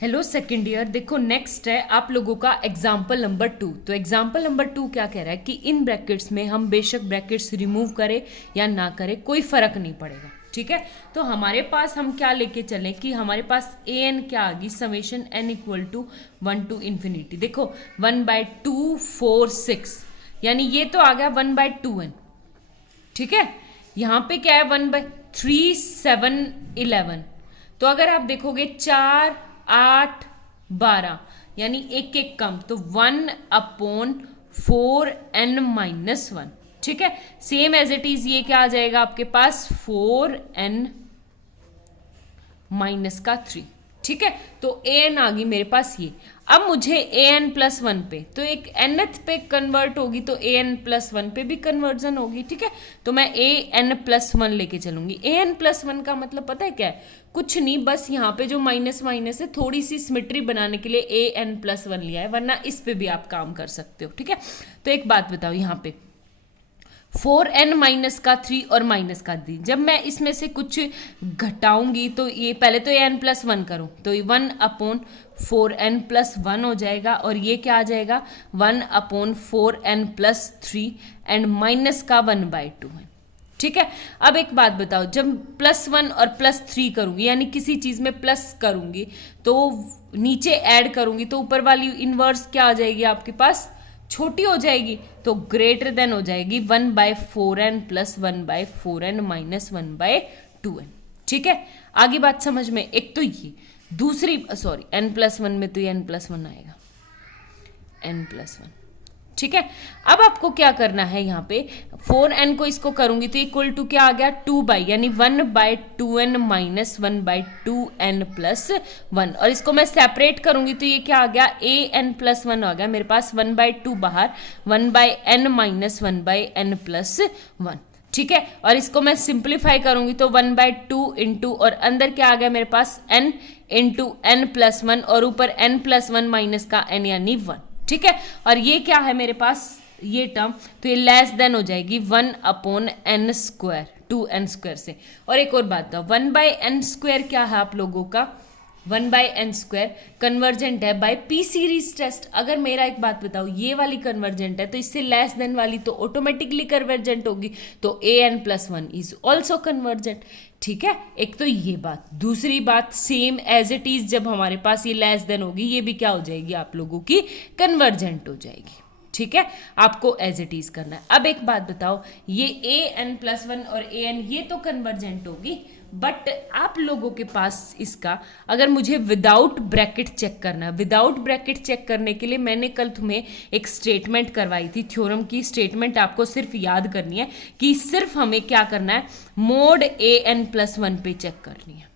Hello second year. देखो next है आप लोगों का एग्जाम्पल नंबर 2। तो एग्जाम्पल नंबर 2 क्या कह रहा है कि इन ब्रैकेट्स में हम बेशक ब्रैकेट्स रिमूव करें या ना करें कोई फर्क नहीं पड़ेगा। ठीक है, तो हमारे पास हम क्या लेके चलें कि हमारे पास ए एन क्या आ गई, summation N equal to 1 to infinity. देखो 1/2 4 6, यानी ये तो आ गया 1/2n। ठीक है, यहाँ पे क्या है 1/3 7 11। तो अगर आप देखोगे 4 8 12, यानी एक एक कम, तो 1/4n-1। ठीक है, सेम एज इट इज ये क्या आ जाएगा आपके पास 4n-3। ठीक है, तो ए एन आ गई मेरे पास ये। अब मुझे ए एन प्लस 1 पे, तो एक nth पे कन्वर्ट होगी तो ए एन प्लस 1 पे भी कन्वर्जन होगी। ठीक है, तो मैं ए एन प्लस 1 लेके चलूंगी। ए एन प्लस 1 का मतलब पता है क्या है? कुछ नहीं, बस यहाँ पे जो माइनस माइनस है थोड़ी सी सिमेट्री बनाने के लिए ए एन प्लस 1 लिया है, वरना इस पे भी आप काम कर सकते हो। ठीक है, तो एक बात बताओ, यहाँ पे 4n-3 और माइनस का 3, जब मैं इसमें से कुछ घटाऊंगी तो ये पहले तो एन प्लस 1 करूँ तो 1/4n+1 हो जाएगा, और ये क्या आ जाएगा 1/4n+3 एंड माइनस का 1/2 है। ठीक है, अब एक बात बताओ, जब +1 और +3 करूंगी, यानी किसी चीज में प्लस करूंगी तो नीचे ऐड करूंगी तो ऊपर वाली इनवर्स क्या आ जाएगी आपके पास, छोटी हो जाएगी, तो ग्रेटर देन हो जाएगी 1/4n+1/4n-1/2n। ठीक है, आगे बात समझ में? एक तो ये, दूसरी सॉरी n+1 में तो ये n+1 आएगा, n+1। ठीक है, अब आपको क्या करना है, यहाँ पे 4n को इसको करूंगी तो इक्वल टू क्या आ गया 2 यानी 1/2n-1/2n+1, और इसको मैं सेपरेट करूंगी तो ये क्या आ गया an+1 आ गया मेरे पास, 1/2 बाहर, 1/n-1/n+1। ठीक है, और इसको मैं सिंप्लीफाई करूंगी तो 1/2 इंटू, और अंदर क्या आ गया मेरे पास n इंटू n+1, और ऊपर n+1 माइनस का n यानी 1। ठीक है, और ये क्या है मेरे पास ये टर्म, तो ये लेस देन हो जाएगी 1/n² 2n² से। और एक और बात था, 1/n² क्या है आप लोगों का, 1/n² कन्वर्जेंट है बाय पी सीरीज टेस्ट। अगर मेरा एक बात बताओ, ये वाली कन्वर्जेंट है तो इससे लेस देन वाली तो ऑटोमेटिकली कन्वर्जेंट होगी, तो an+1 इज ऑल्सो कन्वर्जेंट। ठीक है, एक तो ये बात। दूसरी बात, सेम एज इट इज जब हमारे पास ये लेस देन होगी, ये भी क्या हो जाएगी आप लोगों की, कन्वर्जेंट हो जाएगी। ठीक है, आपको एज इट इज करना है। अब एक बात बताओ, ये an+1 और an ये तो कन्वर्जेंट होगी, बट आप लोगों के पास इसका अगर मुझे विदाउट ब्रैकेट चेक करना है, विदाउट ब्रैकेट चेक करने के लिए मैंने कल तुम्हें एक स्टेटमेंट करवाई थी, थ्योरम की स्टेटमेंट आपको सिर्फ याद करनी है कि सिर्फ हमें क्या करना है, मोड an+1 पे चेक करनी है।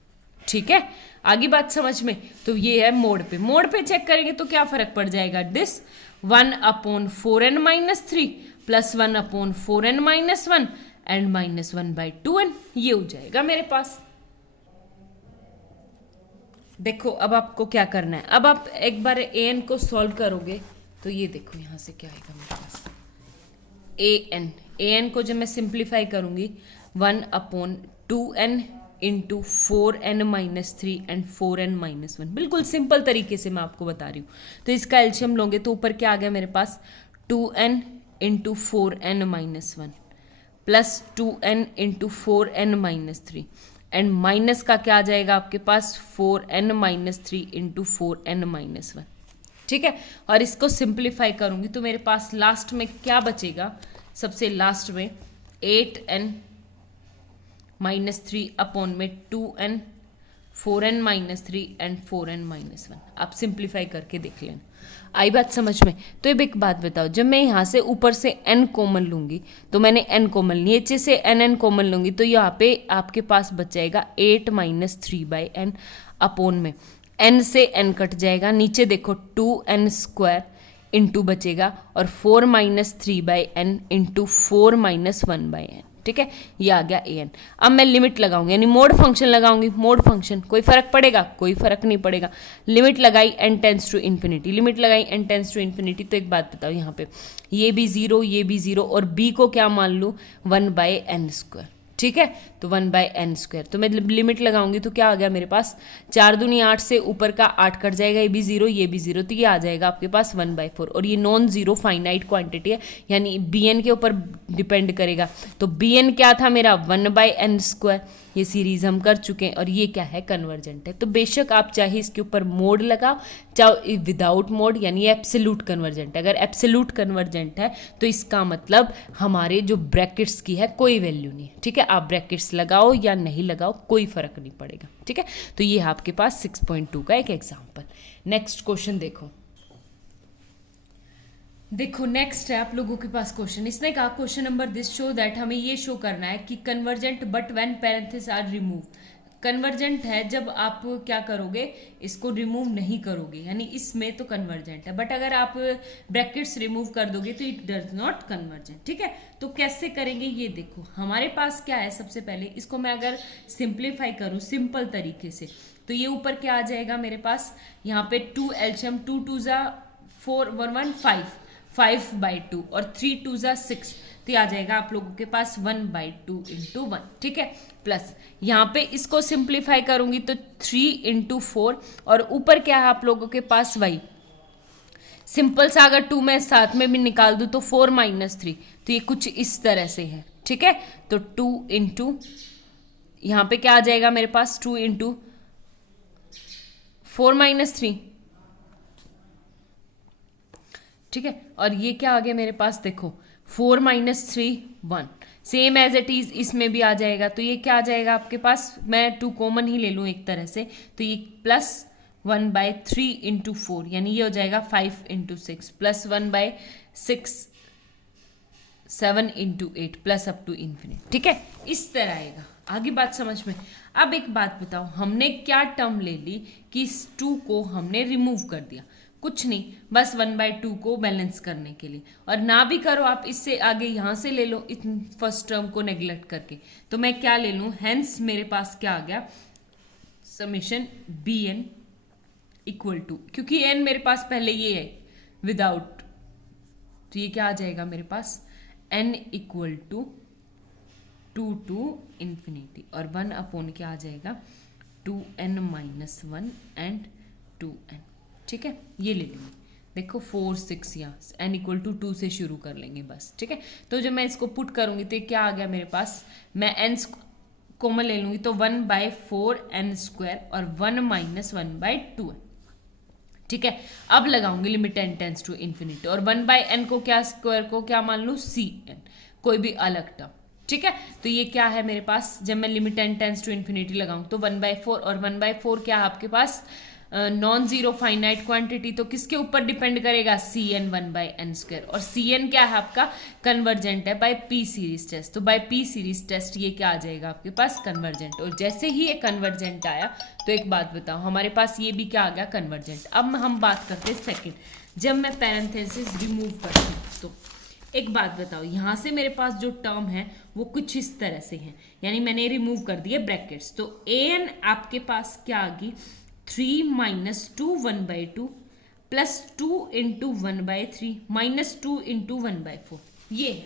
ठीक है, आगे बात समझ में? तो ये है मोड पे, मोड पे चेक करेंगे तो क्या फर्क पड़ जाएगा, this 1/4n-3 plus 1/4n-1 and -1/2n, ये हो जाएगा मेरे पास। देखो अब आपको क्या करना है, अब आप एक बार an को सॉल्व करोगे तो ये देखो यहां से क्या आएगा मेरे पास, an को जब मैं सिंप्लीफाई करूंगी 1/2n into 4n-3 and 4n-1, बिल्कुल सिंपल तरीके से मैं आपको बता रही हूँ। तो इसका एल्शियम लोगे तो ऊपर क्या आ गया मेरे पास, 2n into 4n-1 plus 2n into 4n-3 and minus का क्या आ जाएगा आपके पास, 4n-3 इंटू 4n-1। ठीक है, और इसको सिंप्लीफाई करूंगी तो मेरे पास लास्ट में क्या बचेगा, सबसे लास्ट में 8n-3 अपॉन में 2n 4n-3 एंड 4n-1। आप सिंप्लीफाई करके देख लेना, आई बात समझ में? तो अब एक बात बताओ, जब मैं यहाँ से ऊपर से n कॉमन लूंगी तो मैंने n कॉमन, नीचे से n कॉमन लूंगी तो यहाँ पे आपके पास बच जाएगा 8-3/n अपॉन में n से n कट जाएगा, नीचे देखो 2n² इंटू बचेगा और 4-3/n इंटू 4-1/n। ठीक है, ये आ गया an। अब मैं लिमिट लगाऊंगी, यानी मोड फंक्शन लगाऊंगी, मोड फंक्शन, कोई फर्क पड़ेगा, कोई फर्क नहीं पड़ेगा। लिमिट लगाई n tends to infinity, limit लगाई n टेंस टू इन्फिनिटी, तो एक बात बताओ यहाँ पे ये भी 0, ये भी 0, और b को क्या मान लूँ 1/n²। ठीक है, तो 1/n²। तो मैं लिमिट लगाऊंगी तो क्या आ गया मेरे पास, 4 दूनी 8 से ऊपर का 8 कट जाएगा, ये भी 0 ये भी 0, तो ये आ जाएगा आपके पास 1/4। और ये नॉन जीरो फाइनाइट क्वांटिटी है, यानी bn के ऊपर डिपेंड करेगा। तो bn क्या था मेरा 1/n²। ये सीरीज हम कर चुके हैं और ये क्या है, कन्वर्जेंट है। तो बेशक आप चाहे इसके ऊपर मोड लगाओ, चाहे विदाउट मोड, यानी एब्सोल्यूट कन्वर्जेंट है। अगर एब्सोल्यूट कन्वर्जेंट है तो इसका मतलब हमारे जो ब्रैकेट्स की है कोई वैल्यू नहीं है। ठीक है, आप ब्रैकेट्स लगाओ या नहीं लगाओ कोई फर्क नहीं पड़ेगा। ठीक है, तो ये आपके पास 6.2 का एक एग्जाम्पल। नेक्स्ट क्वेश्चन देखो नेक्स्ट है आप लोगों के पास क्वेश्चन। इसने कहा question number this show that, हमें ये शो करना है कि convergent but when parenthesis are remove. Convergent है जब आप क्या करोगे, इसको रिमूव नहीं करोगे, यानी इसमें तो कन्वर्जेंट है, बट अगर आप ब्रैकेट्स रिमूव कर दोगे तो इट डज नॉट कन्वर्जेंट। ठीक है, तो कैसे करेंगे ये देखो। हमारे पास क्या है, सबसे पहले इसको मैं अगर सिंप्लीफाई करूँ सिंपल तरीके से, तो ये ऊपर क्या आ जाएगा मेरे पास, यहाँ पे 2 एल्शियम, 2 2 ज़ा 4 1 1 5/2 और 3 2 ज़ा 6, तो ये आ जाएगा आप लोगों के पास 1/2 × 1। ठीक है, प्लस यहाँ पे इसको सिंप्लीफाई करूंगी तो 3 × 4 और ऊपर क्या है आप लोगों के पास y। सिंपल सा अगर 2 मैं साथ में भी निकाल दूं तो 4 - 3, तो ये कुछ इस तरह से है। ठीक है, तो 2 × यहाँ पे क्या आ जाएगा मेरे पास, 2 × 4 - 3। ठीक है, और ये क्या आ गया मेरे पास, देखो 4 - 3 1, सेम एज इट इज इसमें भी आ जाएगा। तो ये क्या आ जाएगा आपके पास, मैं 2 कॉमन ही ले लूँ एक तरह से, तो ये प्लस 1/3 × 4, यानी ये हो जाएगा 5 × 6 प्लस 1/6 7 × 8 प्लस अप टू इन्फिनिट। ठीक है, इस तरह आएगा। आगे बात समझ में। अब एक बात बताओ, हमने क्या टर्म ले ली कि इस 2 को हमने रिमूव कर दिया, कुछ नहीं, बस 1/2 को बैलेंस करने के लिए। और ना भी करो आप, इससे आगे यहाँ से ले लो फर्स्ट टर्म को नेग्लेक्ट करके, तो मैं क्या ले लूँ, हेंस मेरे पास क्या आ गया, समेशन bn इक्वल टू, क्योंकि n मेरे पास पहले ये है विदाउट, तो ये क्या आ जाएगा मेरे पास, n equal to 2 to infinity और 1 क्या आ जाएगा, 2n - 1 एंड 2n। ठीक है, ये ले लेंगे, देखो 4 6 यहाँ n इक्वल टू 2 से शुरू कर लेंगे बस। ठीक है, तो जब मैं इसको पुट करूंगी तो क्या आ गया मेरे पास, मैं n कॉमन ले लूंगी तो 1/4n² और 1 - 1/2 है। ठीक है, अब लगाऊंगी limit n tends to infinity और 1/n को क्या, स्क्वायर को क्या मान लूँ, cn, कोई भी अलग टर्म। ठीक है, तो ये क्या है मेरे पास, जब मैं limit n tends to infinity लगाऊं तो 1/4 और 1/4 क्या है आपके पास, नॉन जीरो फाइनाइट क्वांटिटी, तो किसके ऊपर डिपेंड करेगा, cn 1/n²। और cn क्या है आपका, कन्वर्जेंट है बाय p सीरीज टेस्ट, तो बाय p सीरीज टेस्ट ये क्या आ जाएगा आपके पास, कन्वर्जेंट। और जैसे ही ये कन्वर्जेंट आया तो एक बात बताओ, हमारे पास ये भी क्या आ गया, कन्वर्जेंट। अब हम बात करते हैं सेकेंड, जब मैं पैरेंथेसिस रिमूव करती हूँ तो एक बात बताओ, यहाँ से मेरे पास जो टर्म है वो कुछ इस तरह से है, यानी मैंने रिमूव कर दिए ब्रैकेट्स, तो an आपके पास क्या आ गई, 3 - 2 1/2 प्लस 2 × 1/3 माइनस 2 × 1/4, ये है।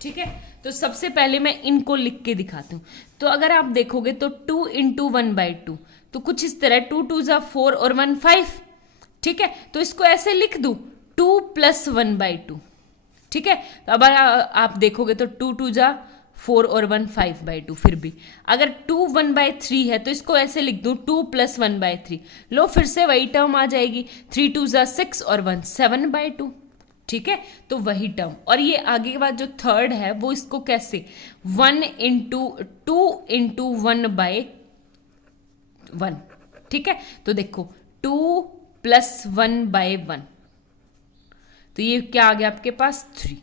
ठीक है, तो सबसे पहले मैं इनको लिख के दिखाती हूँ। तो अगर आप देखोगे तो 2 × 1/2 तो कुछ इस तरह, 2 2 ज़ा 4 और 1 5। ठीक है, तो इसको ऐसे लिख दूँ 2 + 1/2। ठीक है, तो अब आप देखोगे तो 2 2 ज़ा 4 और 1 5/2। फिर भी अगर 2 1/3 है तो इसको ऐसे लिख दूँ 2 + 1/3, लो फिर से वही टर्म आ जाएगी, 3 2 ज़ा 6 और 1 7/2। ठीक है, तो वही टर्म। और ये आगे के बाद जो थर्ड है वो इसको कैसे, 1 × 2 × 1/1। ठीक है, तो देखो 2 + 1/1, तो ये क्या आ गया आपके पास, 3।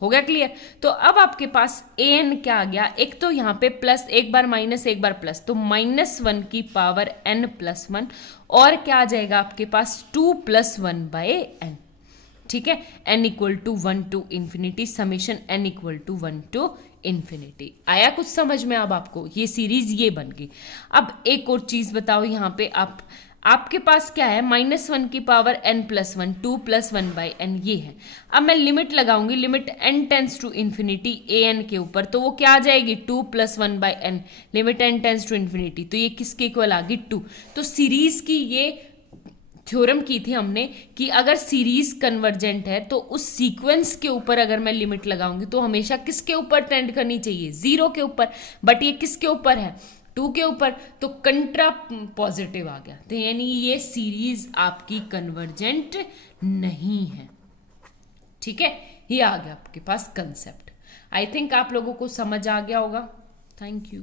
हो गया क्लियर। तो अब आपके पास an क्या आ गया, एक तो यहाँ पे प्लस, एक बार माइनस एक बार प्लस, तो -1 की पावर n + 1 और क्या आ जाएगा आपके पास 2 + 1/n। ठीक है, n equal to 1 to infinity summation n equal to 1 to infinity. आया कुछ समझ में अब आपको, ये सीरीज ये बन गई। अब एक और चीज बताओ, यहाँ पे आप आपके पास क्या है, -1 की पावर n+1, 2 + 1/n ये है। अब मैं लिमिट लगाऊंगी, limit n tends to infinity an के ऊपर, तो वो क्या आ जाएगी 2 + 1/n, limit n tends to infinity, तो ये किसके इक्वल आ गई 2। तो सीरीज की ये थ्योरम की थी हमने कि अगर सीरीज कन्वर्जेंट है तो उस सीक्वेंस के ऊपर अगर मैं लिमिट लगाऊंगी तो हमेशा किसके ऊपर टेंड करनी चाहिए, 0 के ऊपर। बट ये किसके ऊपर है, 2 के ऊपर, तो कंट्रा पॉजिटिव आ गया, तो यानी ये सीरीज आपकी कन्वर्जेंट नहीं है। ठीक है, ये आ गया आपके पास कंसेप्ट। आई थिंक आप लोगों को समझ आ गया होगा। Thank you.